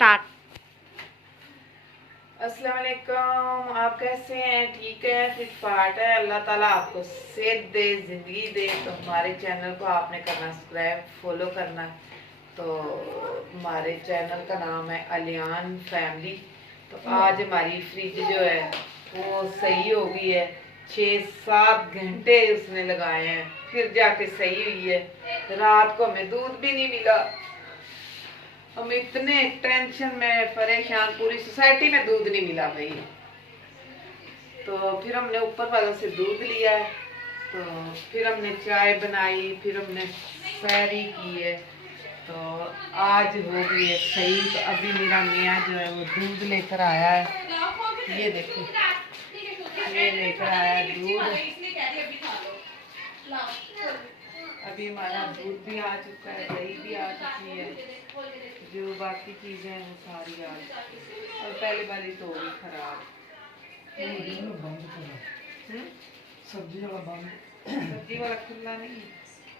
Start. अस्सलाम वालेकुम। आप कैसे हैं? ठीक है, फिट फाट है। अल्लाह ताला आपको सेहत दे, ज़िंदगी दे। तो हमारे चैनल को आपने करना सब्सक्राइब, फॉलो करना। तो हमारे चैनल का नाम है अलियान फैमिली। तो आज हमारी फ्रिज जो है वो सही हो गई है। 6-7 घंटे उसने लगाए हैं, फिर जाके सही हुई है। रात को हमें दूध भी नहीं मिला। हम इतने टेंशन में परेशान, पूरी सोसाइटी में दूध नहीं मिला भाई। तो फिर हमने ऊपर वालों से दूध लिया। तो फिर हमने चाय बनाई, फिर हमने सैरी की है। तो आज हो गई है सही। तो अभी मेरा मियाँ जो है वो दूध लेकर आया है। ये देखो, ये लेकर आया है दूध। अभी हमारा दूध भी आ चुका है, दही भी आ चुकी है। जो बाकी चीजें हैं वो सारी आ चुकी। और पहले वाली तो भी खराब। सब्जी वाला खुला नहीं।